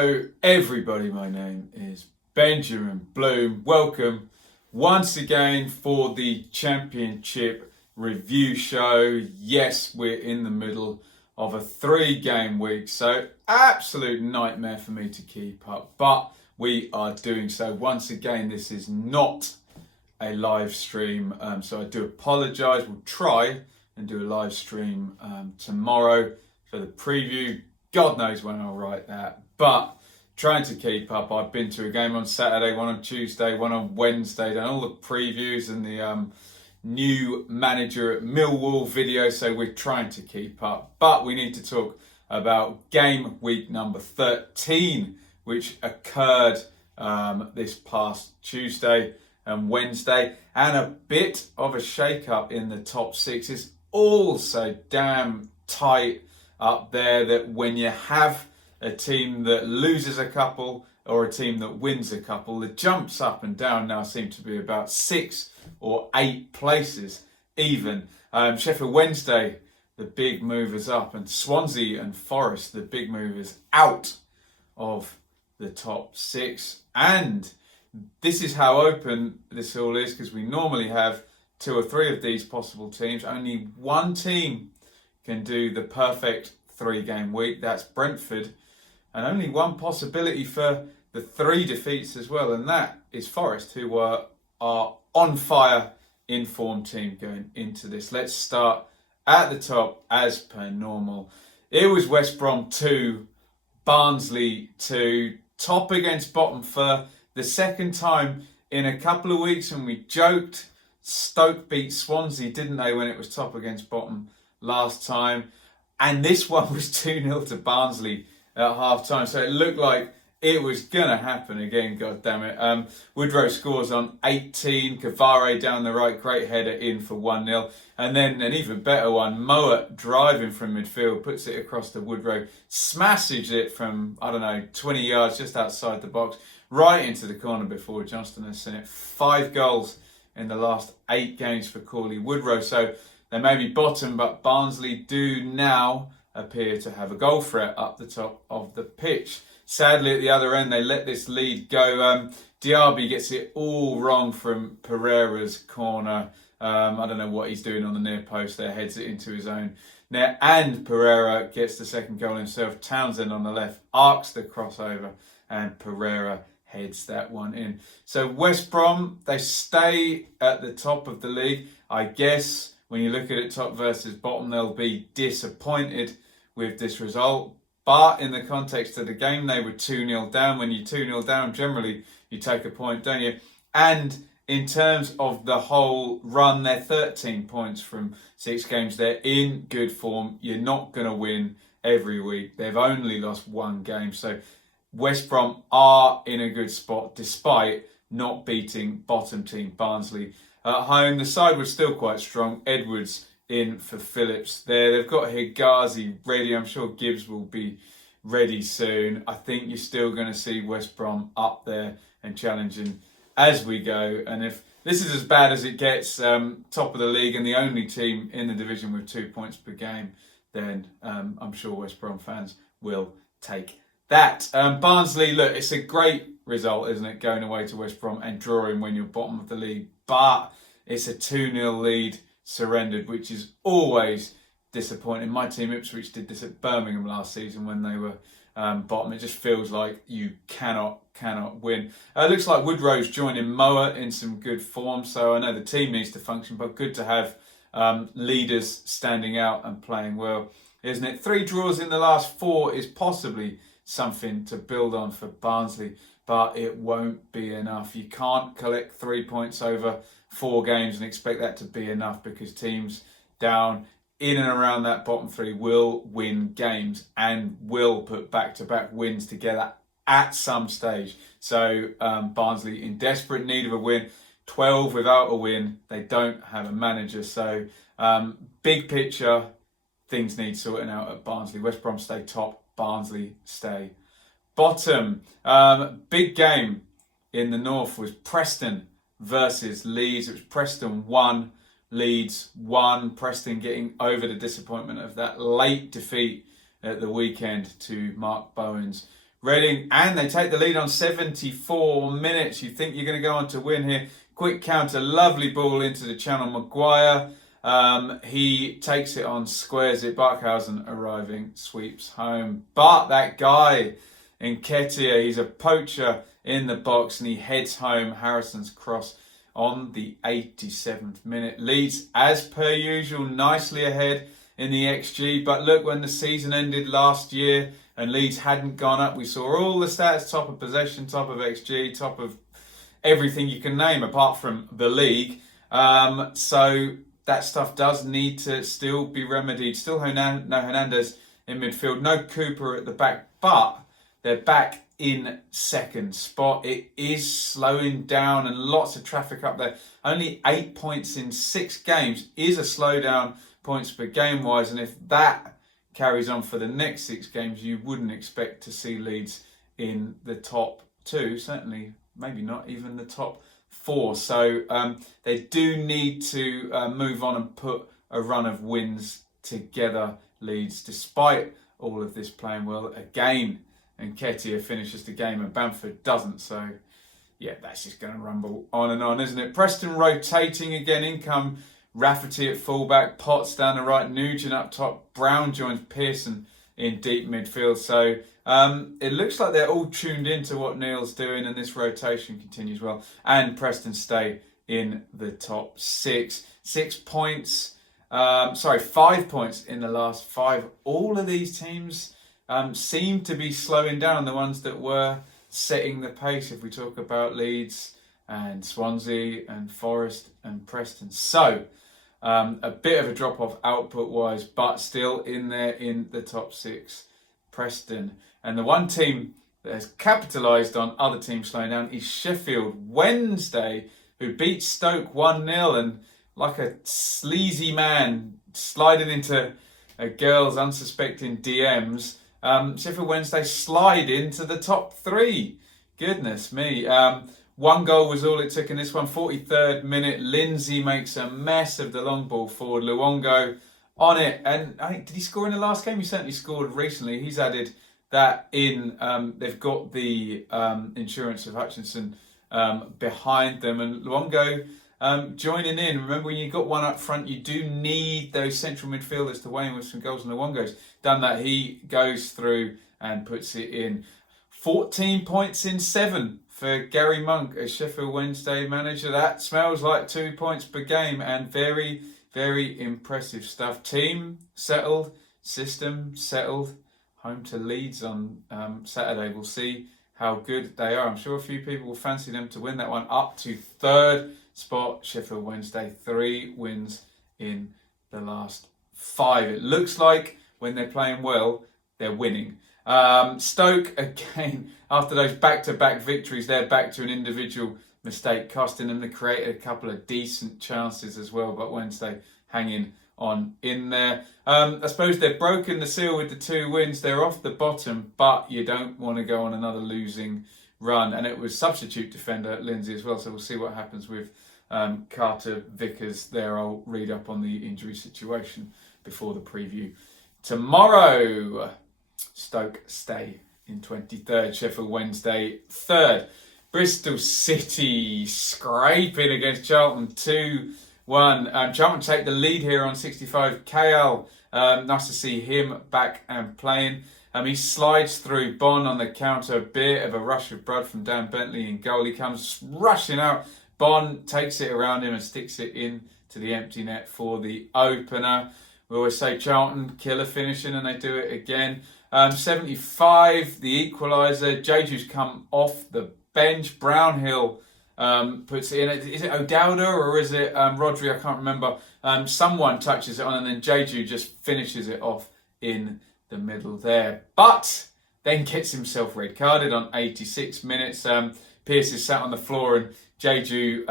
Hello everybody, my name is Benjamin Bloom. Welcome once again for the Championship review show. Yes, we're in the middle of a 3-game week, so absolute nightmare for me to keep up, but we are doing so. Once again, this is not a live stream, so I do apologise. We'll try and do a live stream tomorrow for the preview. God knows when I'll write that, but trying to keep up. I've been to a game on Saturday, one on Tuesday, one on Wednesday, done all the previews and the new manager at Millwall video, so we're trying to keep up. But we need to talk about game week number 13, which occurred this past Tuesday and Wednesday, and a bit of a shake-up in the top six. Is all so damn tight up there that when you have a team that loses a couple or a team that wins a couple, the jumps up and down now seem to be about 6 or 8 places even. Sheffield Wednesday, the big movers up, and Swansea and Forest, the big movers out of the top 6. And this is how open this all is, because we normally have 2 or 3 of these possible teams. Only one team can do the perfect 3-game week. That's Brentford. And only one possibility for the 3 defeats as well, and that is Forest, who are on fire, in-form team going into this. Let's start at the top as per normal. It was West Brom 2, Barnsley 2, top against bottom for the second time in a couple of weeks, and we joked Stoke beat Swansea, didn't they, when it was top against bottom last time. And this one was 2-0 to Barnsley at half-time. So it looked like it was going to happen again, God damn it. Woodrow scores on 18. Cavare down the right, great header in for 1-0. And then an even better one, Moat driving from midfield, puts it across to Woodrow, smashes it from, 20 yards just outside the box, right into the corner before Johnston has seen it. 5 goals in the last 8 games for Corley Woodrow. So they may be bottom, but Barnsley do now appear to have a goal threat up the top of the pitch. Sadly, at the other end, they let this lead go. Diaby gets it all wrong from Pereira's corner. I don't know what he's doing on the near post there, heads it into his own net. And Pereira gets the second goal himself. Townsend on the left arcs the crossover, and Pereira heads that one in. So West Brom, they stay at the top of the league. I guess when you look at it top versus bottom, they'll be disappointed with this result. But in the context of the game, they were 2-0 down. When you're 2-0 down, generally you take a point, don't you? And in terms of the whole run, they're 13 points from 6 games. They're in good form. You're not going to win every week. They've only lost 1 game. So West Brom are in a good spot despite not beating bottom team Barnsley at home. The side was still quite strong. Edwards in for Phillips there. They've got Higazi ready. I'm sure Gibbs will be ready soon. I think you're still going to see West Brom up there and challenging as we go. And if this is as bad as it gets, top of the league and the only team in the division with 2 points per game, then I'm sure West Brom fans will take that. Barnsley, look, it's a great result, isn't it, going away to West Brom and drawing when you're bottom of the league, but it's a 2-0 lead surrendered, which is always disappointing. My team Ipswich did this at Birmingham last season when they were bottom. It just feels like you cannot win. It looks like Woodrow's joining Moat in some good form, so I know the team needs to function, but good to have leaders standing out and playing well, isn't it? 3 draws in the last 4 is possibly something to build on for Barnsley, but it won't be enough. You can't collect 3 points over 4 games and expect that to be enough, because teams down in and around that bottom 3 will win games and will put back-to-back wins together at some stage. So Barnsley in desperate need of a win. 12 without a win. They don't have a manager. So big picture, things need sorting out at Barnsley. West Brom stay top. Barnsley stay bottom. Big game in the north was Preston versus Leeds. It was Preston 1, Leeds 1. Preston getting over the disappointment of that late defeat at the weekend to Mark Bowen's Reading, and they take the lead on 74 minutes. You think you're going to go on to win here. Quick counter, lovely ball into the channel. Maguire, he takes it on, squares it. Barkhausen arriving, sweeps home. But that guy, Nketiah, he's a poacher in the box and he heads home. Harrison's cross on the 87th minute. Leeds, as per usual, nicely ahead in the XG. But look, when the season ended last year and Leeds hadn't gone up, we saw all the stats, top of possession, top of XG, top of everything you can name apart from the league. So that stuff does need to still be remedied. Still no Hernandez in midfield, no Cooper at the back, but they're back in second spot. It is slowing down and lots of traffic up there. Only 8 points in 6 games is a slowdown points per game wise, and if that carries on for the next 6 games, you wouldn't expect to see Leeds in the top 2, certainly maybe not even the top 4. So they do need to move on and put a run of wins together, Leeds, despite all of this playing well. Again, Nketiah finishes the game and Bamford doesn't. So, yeah, that's just going to rumble on and on, isn't it? Preston rotating again. In come Rafferty at fullback, Potts down the right, Nugent up top, Brown joins Pearson in deep midfield. So it looks like they're all tuned into what Neil's doing, and this rotation continues well. And Preston stay in the top 6. 6 points, 5 points in the last 5. All of these teams seem to be slowing down, the ones that were setting the pace, if we talk about Leeds and Swansea and Forest and Preston. So a bit of a drop-off output-wise, but still in there in the top 6, Preston. And the one team that has capitalised on other teams slowing down is Sheffield Wednesday, who beat Stoke 1-0, and like a sleazy man sliding into a girl's unsuspecting DMs, Sheffield Wednesday slide into the top 3. Goodness me. 1 goal was all it took in this one. 43rd minute, Lindsay makes a mess of the long ball forward. Luongo on it. And I think, did he score in the last game? He certainly scored recently. He's added that in. They've got the insurance of Hutchinson behind them. And Luongo joining in. Remember, when you've got one up front, you do need those central midfielders to weigh in with some goals. And Luongo's done that. He goes through and puts it in. 14 points in 7 for Gary Monk as Sheffield Wednesday manager. That smells like 2 points per game, and very, very impressive stuff. Team settled, system settled. Home to Leeds on Saturday. We'll see how good they are. I'm sure a few people will fancy them to win that one. Up to 3rd spot, Sheffield Wednesday. 3 wins in the last 5. It looks like when they're playing well, they're winning. Stoke, again, after those back-to-back victories, they're back to an individual mistake, costing them. They created a couple of decent chances as well, but Wednesday hanging on in there. I suppose they've broken the seal with the 2 wins. They're off the bottom, but you don't want to go on another losing run. And it was substitute defender Lindsay as well, so we'll see what happens with Carter Vickers there. I'll read up on the injury situation before the preview tomorrow. Stoke stay in 23rd, Sheffield Wednesday 3rd. Bristol City scraping against Charlton 2-1. Charlton take the lead here on 65. KL, nice to see him back and playing. He slides through Bon on the counter, a bit of a rush of blood from Dan Bentley in goal. He comes rushing out. Bon takes it around him and sticks it in to the empty net for the opener. We always say Charlton killer finishing, and they do it again. 75, the equaliser. Jeju's come off the bench. Brownhill puts it in. Is it O'Dowda or is it Rodri? I can't remember. Someone touches it on, and then Jeju just finishes it off in the middle there. But then gets himself red carded on 86 minutes. Pearce is sat on the floor, and Jeju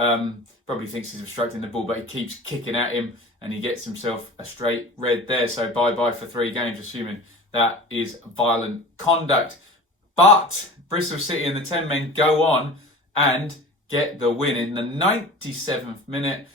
probably thinks he's obstructing the ball, but he keeps kicking at him, and he gets himself a straight red there. So bye-bye for 3 games, assuming that is violent conduct. But Bristol City and the 10 men go on and get the win in the 97th minute.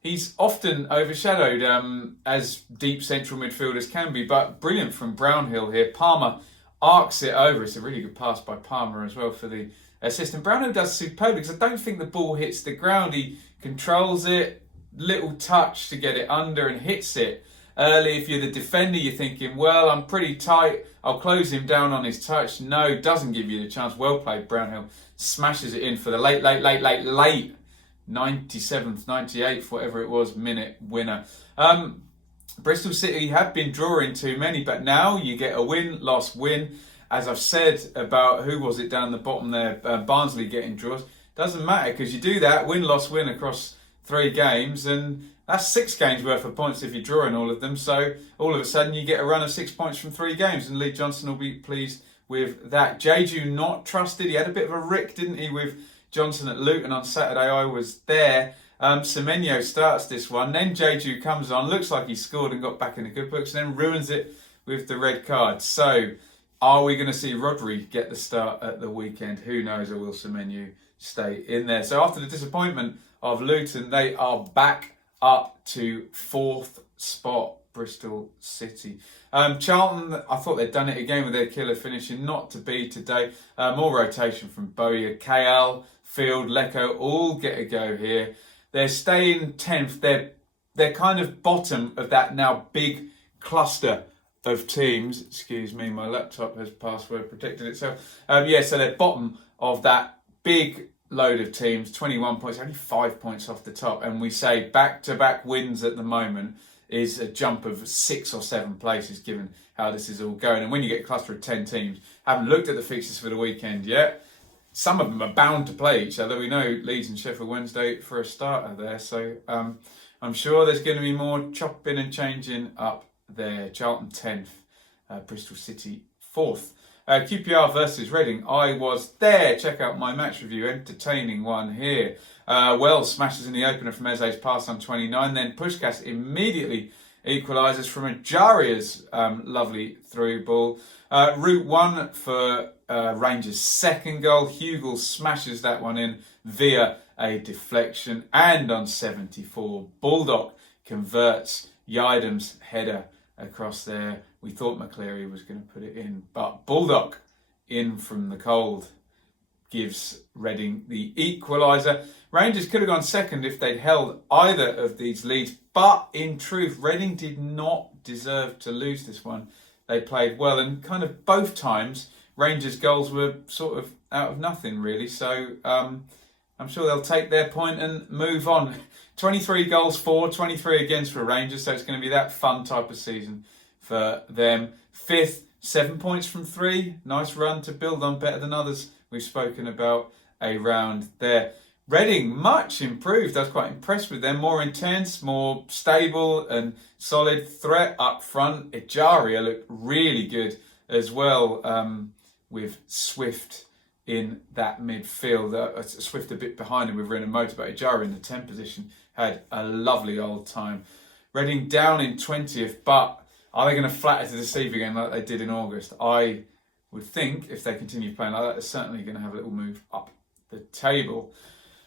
He's often overshadowed as deep central midfielders can be, but brilliant from Brownhill here. Palmer arcs it over. It's a really good pass by Palmer as well for the assist. And Brownhill does superbly because I don't think the ball hits the ground. He controls it, little touch to get it under and hits it early. If you're the defender, you're thinking, well, I'm pretty tight, I'll close him down on his touch. No, doesn't give you the chance. Well played, Brownhill. Smashes it in for the late 97th, 98th, whatever it was, minute winner. Bristol City have been drawing too many, but now you get a win, loss, win. As I've said about, who was it down the bottom there, Barnsley getting draws. Doesn't matter because you do that, win, loss, win across 3 games, and that's 6 games worth of points if you're drawing all of them. So all of a sudden you get a run of 6 points from 3 games, and Lee Johnson will be pleased with that. Jeju not trusted. He had a bit of a rick, didn't he, with Johnson at Luton on Saturday. I was there. Semenyo starts this one, then Jeju comes on, looks like he scored and got back in the good books, and then ruins it with the red card. So are we going to see Rodri get the start at the weekend? Who knows, or will Semenyo stay in there? So after the disappointment of Luton, they are back up to 4th spot, Bristol City. Charlton, I thought they'd done it again with their killer finishing, not to be today. More rotation from Bowyer, KL, Field, Lecco, all get a go here. They're staying 10th. They're kind of bottom of that now big cluster of teams. Excuse me, my laptop has password protected itself. So they're bottom of that big load of teams, 21 points, only 5 points off the top. And we say back-to-back wins at the moment is a jump of 6 or 7 places, given how this is all going. And when you get a cluster of 10 teams, haven't looked at the fixtures for the weekend yet. Some of them are bound to play each other. We know Leeds and Sheffield Wednesday for a starter there. So I'm sure there's going to be more chopping and changing up there. Charlton 10th, Bristol City 4th. QPR versus Reading. I was there. Check out my match review. Entertaining one here. Wells smashes in the opener from Eze's pass on 29. Then Puskás immediately equalises from Ajaria's lovely through ball. Route 1 for Rangers' second goal. Hugel smashes that one in via a deflection. And on 74, Baldock converts Yidam's header across there. We thought McCleary was going to put it in, but Baldock in from the cold gives Reading the equaliser. Rangers could have gone second if they'd held either of these leads, but in truth, Reading did not deserve to lose this one. They played well, and kind of both times, Rangers' goals were sort of out of nothing, really. So I'm sure they'll take their point and move on. 23 goals for, 23 against for Rangers, so it's going to be that fun type of season for them. 5th, 7 points from 3. Nice run to build on, better than others we've spoken about around there. Reading, much improved. I was quite impressed with them. More intense, more stable and solid threat up front. Ejaria looked really good as well, with Swift in that midfield. Swift a bit behind him with Renan Motor, but Ejaria in the 10 position had a lovely old time. Reading down in 20th, but are they going to flatter to deceive again like they did in August? I would think if they continue playing like that, they're certainly going to have a little move up the table.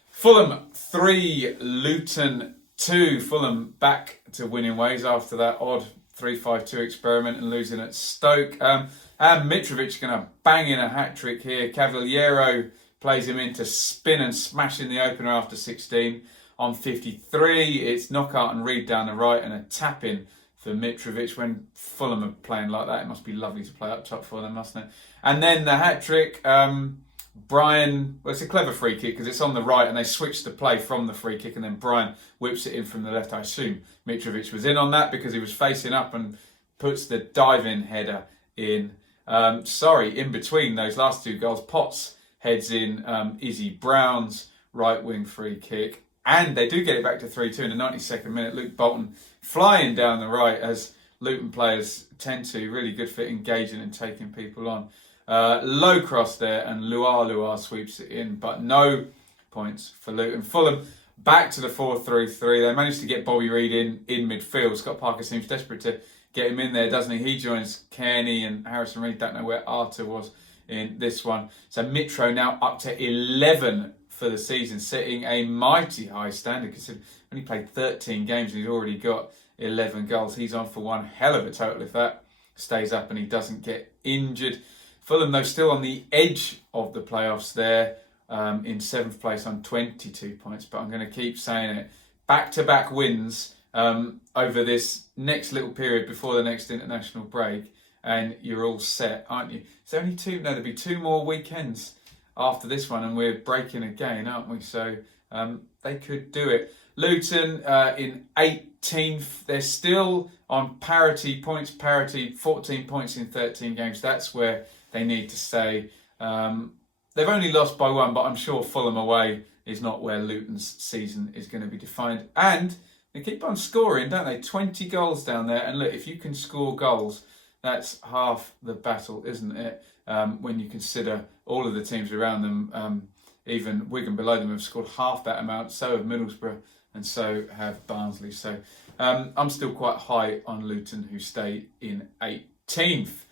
Fulham 3, Luton 2. Fulham back to winning ways after that odd 3-5-2 experiment and losing at Stoke. And Mitrovic going to bang in a hat-trick here. Cavaliero plays him in to spin and smash in the opener after 16. On 53, it's Knockout and Reed down the right and a tap-in for Mitrovic. When Fulham are playing like that, it must be lovely to play up top for them, mustn't it? And then the hat-trick, Brian, well, it's a clever free kick because it's on the right and they switch the play from the free kick and then Brian whips it in from the left. I assume Mitrovic was in on that because he was facing up and puts the dive-in header in. In between those last 2 goals, Potts heads in Izzy Brown's right-wing free kick. And they do get it back to 3-2 in the 92nd minute. Luke Bolton flying down the right, as Luton players tend to. Really good for engaging and taking people on. Low cross there, and Luar sweeps it in, but no points for Luton. Fulham back to the 4-3-3. They managed to get Bobby Reed in midfield. Scott Parker seems desperate to get him in there, doesn't he? He joins Kearney and Harrison Reed. Don't know where Arthur was in this one. So Mitro now up to 11 for the season, setting a mighty high standard, considering only played 13 games and he's already got 11 goals. He's on for one hell of a total if that stays up and he doesn't get injured. Fulham, though, still on the edge of the playoffs there, in 7th place on 22 points. But I'm going to keep saying it. Back-to-back wins over this next little period before the next international break, and you're all set, aren't you? It's only there'll be 2 more weekends after this one, and we're breaking again, aren't we? So they could do it. Luton in 18th. They're still on points parity, 14 points in 13 games. That's where they need to stay. They've only lost by 1, but I'm sure Fulham away is not where Luton's season is going to be defined. And they keep on scoring, don't they? 20 goals down there. And look, if you can score goals, that's half the battle, isn't it? When you consider all of the teams around them, even Wigan below them have scored half that amount. So have Middlesbrough, and so have Barnsley. So I'm still quite high on Luton, who stay in 18th.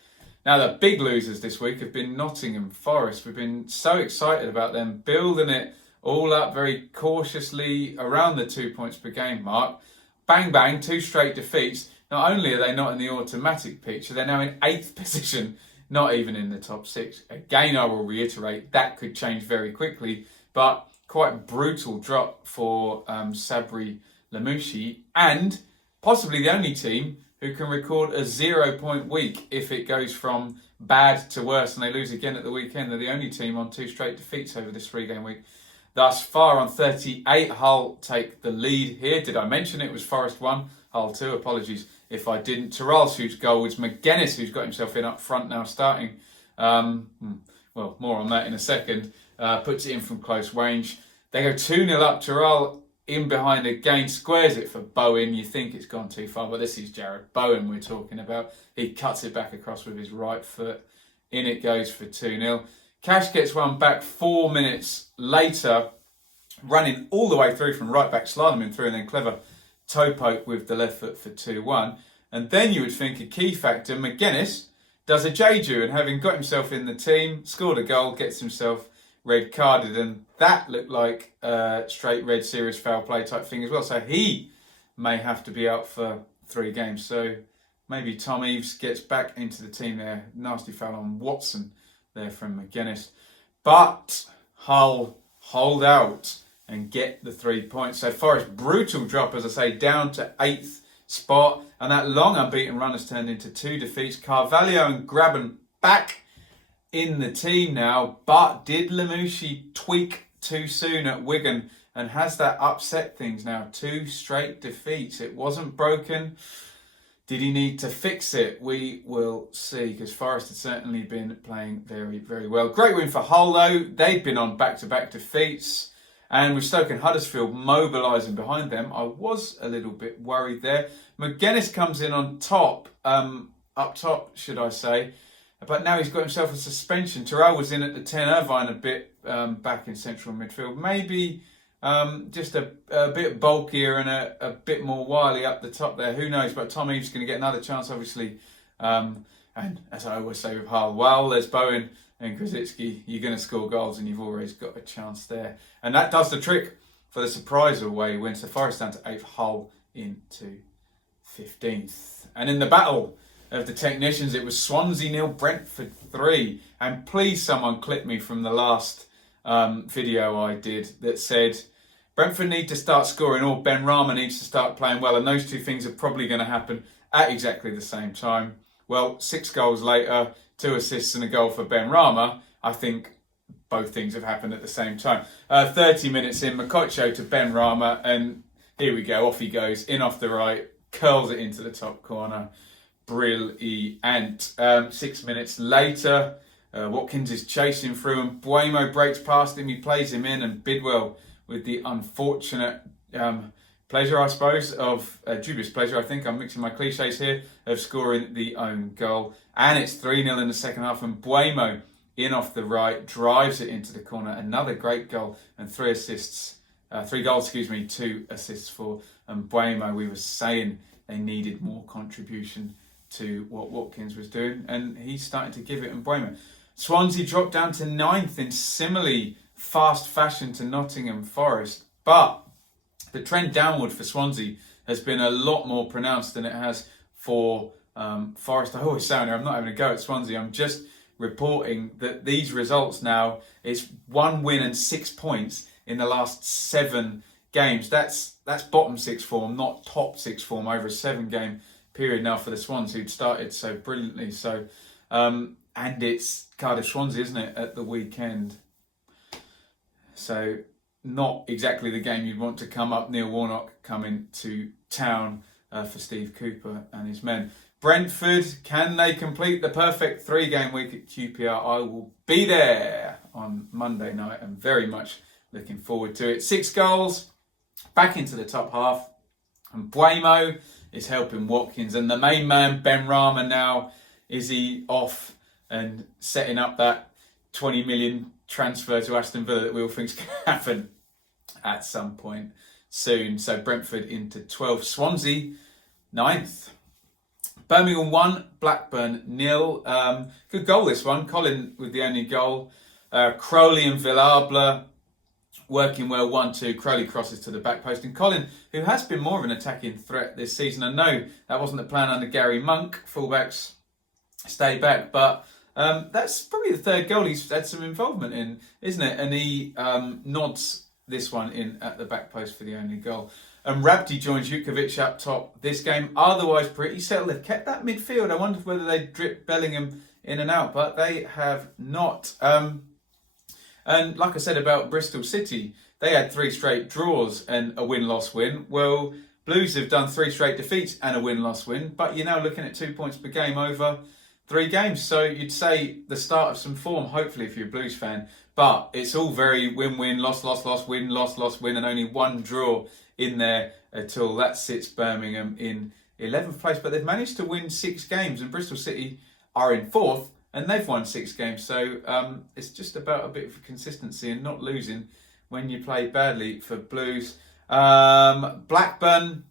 Now, the big losers this week have been Nottingham Forest. We've been so excited about them, building it all up very cautiously around the 2 points per game mark. Bang, bang, 2 straight defeats. Not only are they not in the automatic picture, they're now in 8th position, not even in the top 6. Again, I will reiterate, that could change very quickly, but quite brutal drop for Sabri Lamouchi, and possibly the only team who can record a 0-point week if it goes from bad to worse and they lose again at the weekend. They're the only team on 2 straight defeats over this 3-game week. Thus far on 38, Hull take the lead here. Did I mention it was Forest 1, Hull 2? Apologies if I didn't. Terrell shoots goal. It's McGuinness who's got himself in up front now starting. Well, more on that in a second. Puts it in from close range. They go 2-0 up. Terrell in behind again, squares it for Bowen. You think it's gone too far, but this is Jared Bowen we're talking about. He cuts it back across with his right foot. In it goes for 2-0. Cash gets one back 4 minutes later, running all the way through from right back, slaloming through, and then clever toe poke with the left foot for 2-1. And then you would think a key factor, McGuinness does a Jeju, and having got himself in the team, scored a goal, gets himself red carded, and that looked like a straight red serious foul play type thing as well. So he may have to be out for 3 games. So maybe Tom Eaves gets back into the team there. Nasty foul on Watson there from McGuinness. But Hull hold out and get the 3 points. So Forest, brutal drop, as I say, down to 8th spot. And that long unbeaten run has turned into 2 defeats. Carvalho and Graben back in the team now. But did Lamouchi tweak too soon at Wigan? And has that upset things now? 2 straight defeats. It wasn't broken. Did he need to fix it? We will see, because Forest had certainly been playing very, very well. Great win for Hull, though. They've been on back-to-back defeats. And with Stoke and Huddersfield mobilising behind them, I was a little bit worried there. McGuinness comes in on top, up top, should I say. But now he's got himself a suspension. Terrell was in at the 10, Irvine a bit back in central midfield. Maybe just a bit bulkier and a bit more wily up the top there. Who knows? But Tom Eaves is going to get another chance, obviously. And as I always say with Hull, well, there's Bowen and Krasicki. You're going to score goals and you've always got a chance there. And that does the trick for the surprise away win. So Forest down to 8th, Hull into 15th. And in the battle of the technicians, it was Swansea 0, Brentford 3. And please someone clip me from the last video I did that said Brentford need to start scoring or Ben Rama needs to start playing well, and those 2 things are probably going to happen at exactly the same time. Well, 6 goals later, 2 assists and a goal for Ben Rama. I think both things have happened at the same time. 30 minutes in, Makocho to Ben Rama, and here we go, off he goes, in off the right, curls it into the top corner. Brilliant. 6 minutes later, Watkins is chasing through and Buemo breaks past him. He plays him in, and Bidwell with the unfortunate pleasure, I suppose, of dubious pleasure, I think I'm mixing my cliches here, of scoring the own goal. And it's 3-0 in the second half, and Buemo in off the right drives it into the corner. Another great goal, and 3 goals, 2 assists for Buemo. We were saying they needed more contribution to what Watkins was doing, and he's starting to give it in Buemo. Swansea dropped down to 9th in similarly fast fashion to Nottingham Forest, but the trend downward for Swansea has been a lot more pronounced than it has for Forest. I always say, I'm not having a go at Swansea, I'm just reporting that these results now is 1 win and 6 points in the last 7 games. That's bottom 6 form, not top 6 form over a 7-game period now for the Swans, who'd started so brilliantly. So, and it's Cardiff Swansea, isn't it, at the weekend? So not exactly the game you'd want to come up. Neil Warnock coming to town for Steve Cooper and his men. Brentford, can they complete the perfect 3-game week at QPR? I will be there on Monday night. I'm very much looking forward to it. 6 goals, back into the top half. And Buemo is helping Watkins. And the main man, Ben Rama, now, is he off and setting up that 20 million transfer to Aston Villa that we all think's going to happen at some point soon. So Brentford into 12th. Swansea, 9th. Birmingham 1, Blackburn 0. Good goal this one. Colin with the only goal. Crowley and Villabla working well, 1-2. Crowley crosses to the back post. And Colin, who has been more of an attacking threat this season. I know that wasn't the plan under Gary Monk. Fullbacks stay back. But that's probably the 3rd goal he's had some involvement in, isn't it? And he nods this one in at the back post for the only goal. And Rabdi joins Jukovic up top this game. Otherwise, pretty settled. They've kept that midfield. I wondered whether they'd drip Bellingham in and out, but they have not. And like I said about Bristol City, they had 3 straight draws and a win-loss win. Well, Blues have done 3 straight defeats and a win-loss win, but you're now looking at 2 points per game over 3 games. So you'd say the start of some form, hopefully, if you're a Blues fan. But it's all very win-win, loss, win, loss, win, and only 1 draw in there at all. That sits Birmingham in 11th place, but they've managed to win 6 games, and Bristol City are in 4th, and they've won 6 games. So it's just about a bit of consistency and not losing when you play badly for Blues. Blackburn,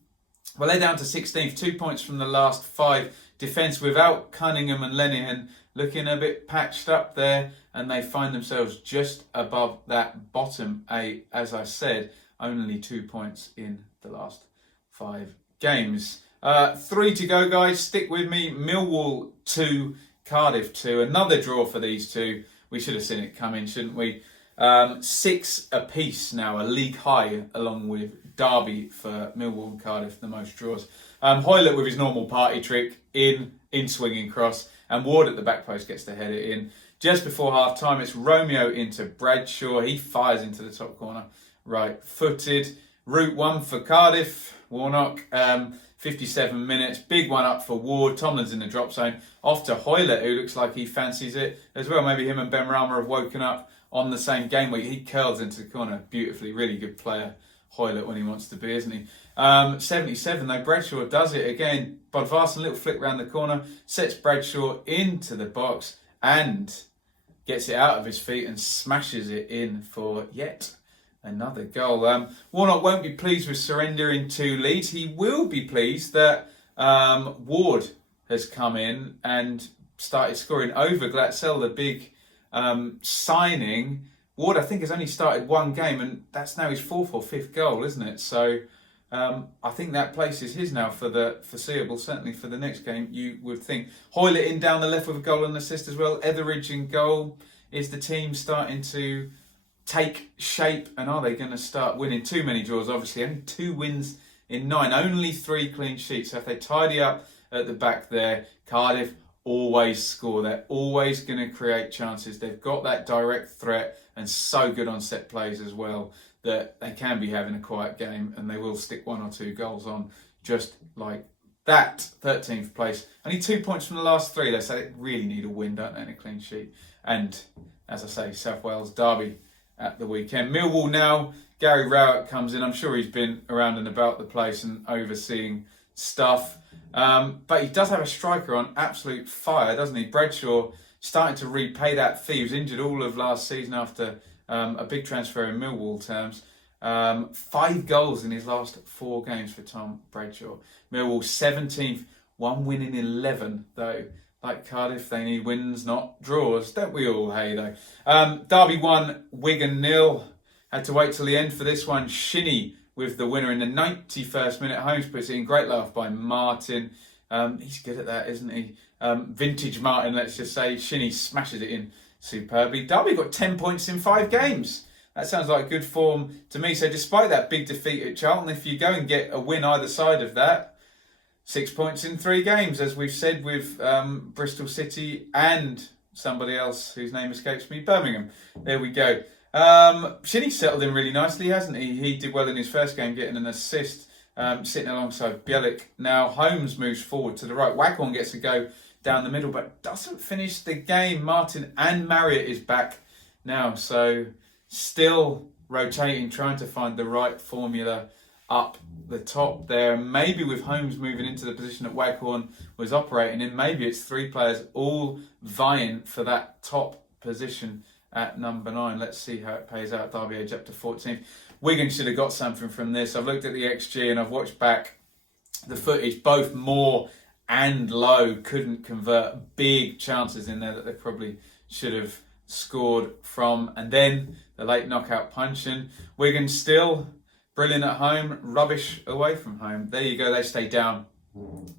well, they're down to 16th, 2 points from the last 5. Defence without Cunningham and Lenihan looking a bit patched up there, and they find themselves just above that bottom 8. As I said, only 2 points in the last 5 games. 3 to go, guys. Stick with me. Millwall 2, Cardiff 2. Another draw for these two. We should have seen it coming, shouldn't we? 6 apiece now, a league high, along with Derby for Millwall and Cardiff, the most draws. Hoylett with his normal party trick in swinging cross, and Ward at the back post gets to head it in. Just before half time, it's Romeo into Bradshaw. He fires into the top corner, right footed. Route 1 for Cardiff. Warnock, 57 minutes. Big one up for Ward. Tomlin's in the drop zone. Off to Hoylett, who looks like he fancies it as well. Maybe him and Ben Rama have woken up on the same game week. He curls into the corner beautifully. Really good player, Hoylett, when he wants to be, isn't he? 77 though. Bradshaw does it again. Bodvarsson, little flick round the corner, sets Bradshaw into the box and gets it out of his feet and smashes it in for yet another goal. Warnock won't be pleased with surrendering to Leeds. He will be pleased that Ward has come in and started scoring over Glatzel, the big signing. Ward, I think, has only started 1 game, and that's now his 4th or 5th goal, isn't it? So I think that place is his now for the foreseeable, certainly for the next game, you would think. Hoylett in down the left with a goal and assist as well. Etheridge in goal. Is the team starting to take shape, and are they going to start winning? Too many draws, obviously. Only 2 wins in 9. Only 3 clean sheets. So if they tidy up at the back there, Cardiff always score. They're always going to create chances. They've got that direct threat and so good on set plays as well that they can be having a quiet game, and they will stick 1 or 2 goals on just like that. 13th place. Only 2 points from the last 3. They say they really need a win, don't they, and a clean sheet. And as I say, South Wales Derby at the weekend. Millwall now. Gary Rowett comes in. I'm sure he's been around and about the place and overseeing stuff. But he does have a striker on absolute fire, doesn't he? Bradshaw starting to repay that fee. He was injured all of last season after a big transfer in Millwall terms. 5 goals in his last 4 games for Tom Bradshaw. Millwall 17th, 1 win in 11 though. Like Cardiff, they need wins, not draws. Don't we all, hey, though? Derby 1, Wigan 0. Had to wait till the end for this one. Shinnie with the winner in the 91st minute. Holmes puts it in. Great laugh by Martin. He's good at that, isn't he? Vintage Martin, let's just say. Shinnie smashes it in superbly. Derby got 10 points in 5 games. That sounds like good form to me. So despite that big defeat at Charlton, if you go and get a win either side of that, 6 points in 3 games, as we've said with Bristol City and somebody else whose name escapes me, Birmingham. There we go. Shinnie settled in really nicely, hasn't he? He did well in his first game, getting an assist, sitting alongside Bielik. Now Holmes moves forward to the right. Waghorn gets a go down the middle, but doesn't finish the game. Martin and Marriott is back now, so still rotating, trying to find the right formula up the top there. Maybe with Holmes moving into the position that Waghorn was operating in, maybe it's 3 players all vying for that top position at number 9. Let's see how it pays out. Derby Age up to 14th. Wigan should have got something from this. I've looked at the XG and I've watched back the footage. Both Moore and Lowe couldn't convert. Big chances in there that they probably should have scored from. And then the late knockout punch. And Wigan still brilliant at home, rubbish away from home. There you go, they stay down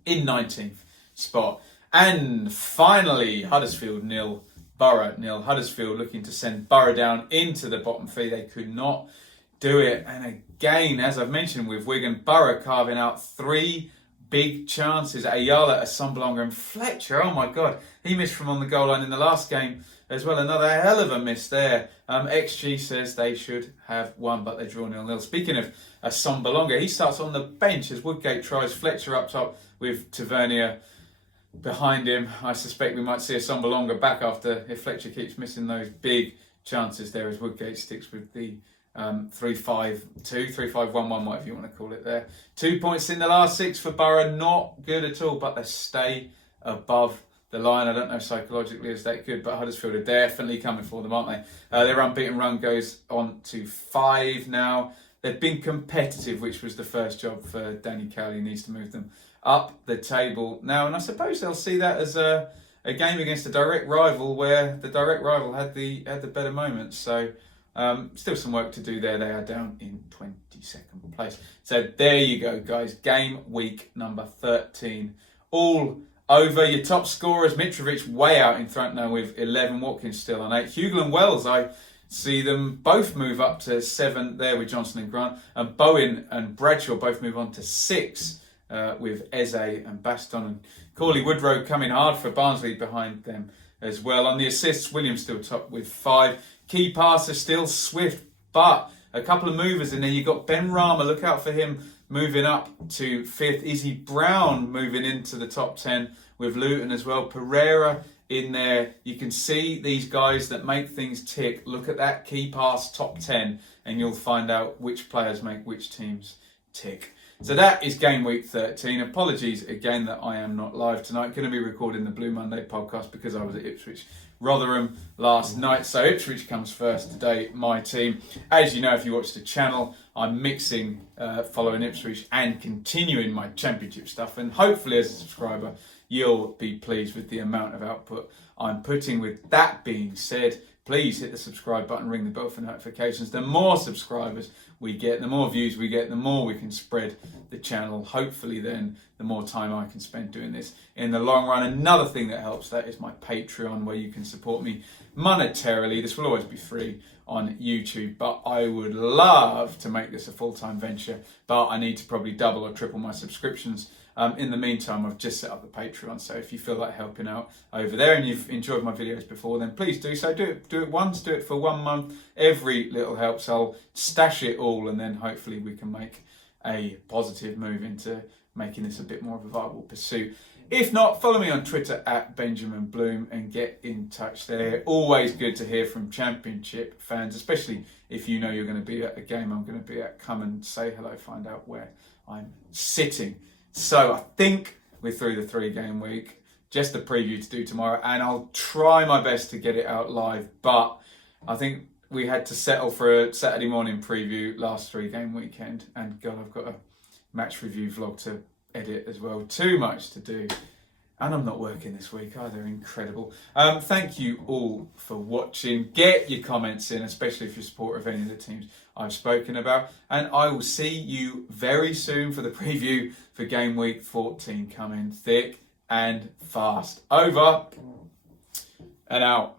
in 19th spot. And finally, Huddersfield 0, Boro 0. Huddersfield looking to send Boro down into the bottom 3. They could not do it. And again, as I've mentioned with Wigan, Boro carving out 3 big chances. Ayala, Assombalonga and Fletcher. Oh my God, he missed from on the goal line in the last game as well. Another hell of a miss there. XG says they should have won, but they draw 0-0. Speaking of Assombalonga, he starts on the bench as Woodgate tries. Fletcher up top with Tavernier behind him. I suspect we might see Assombalonga back after, if Fletcher keeps missing those big chances there, as Woodgate sticks with the 3-5-2, 3-5-1-1, whatever you want to call it there. 2 points in the last 6 for Boro. Not good at all, but they stay above the line. I don't know psychologically is that good, but Huddersfield are definitely coming for them, aren't they? Their unbeaten run goes on to 5 now. They've been competitive, which was the first job for Danny Cowley. He needs to move them up the table now, and I suppose they'll see that as a game against a direct rival, where the direct rival had the better moments. So still some work to do there. They are down in 22nd place. So there you go, guys. Game week number 13. All over. Your top scorers, Mitrovic way out in front now with 11. Watkins still on 8. Hugel and Wells, I see them both move up to 7 there with Johnson and Grant. And Bowen and Bradshaw both move on to 6 with Eze and Baston. And Corley Woodrow coming hard for Barnsley behind them as well. On the assists, Williams still top with 5. Key passer still Swift, but a couple of movers in there. You've got Ben Rama, look out for him moving up to 5th. Izzy Brown moving into the top 10 with Luton as well. Pereira in there. You can see these guys that make things tick. Look at that key pass top 10 and you'll find out which players make which teams tick. So that is game week 13. Apologies again that I am not live tonight. Going to be recording the Blue Monday podcast because I was at Ipswich Rotherham last night. So Ipswich comes first today, my team. As you know, if you watch the channel, I'm mixing following Ipswich and continuing my championship stuff. And hopefully as a subscriber, you'll be pleased with the amount of output I'm putting. With that being said, please hit the subscribe button, ring the bell for notifications. The more subscribers we get, the more views we get, the more we can spread the channel. Hopefully then, the more time I can spend doing this in the long run. Another thing that helps, that is my Patreon, where you can support me monetarily. This will always be free on YouTube, but I would love to make this a full-time venture, but I need to probably double or triple my subscriptions. In the meantime, I've just set up the Patreon, so if you feel like helping out over there and you've enjoyed my videos before, then please do so. Do it once, do it for 1 month. Every little helps. I'll stash it all, and then hopefully we can make a positive move into making this a bit more of a viable pursuit. If not, follow me on Twitter at Benjamin Bloom and get in touch there. Always good to hear from Championship fans, especially if you know you're going to be at a game I'm going to be at. Come and say hello, find out where I'm sitting. So I think we're through the 3-game week. Just a preview to do tomorrow, and I'll try my best to get it out live. But I think we had to settle for a Saturday morning preview last 3-game weekend. And God, I've got a match review vlog to edit as well. Too much to do. And I'm not working this week either. Incredible. Thank you all for watching. Get your comments in, especially if you're a supporter of any of the teams I've spoken about. And I will see you very soon for the preview for Game Week 14 coming thick and fast. Over and out.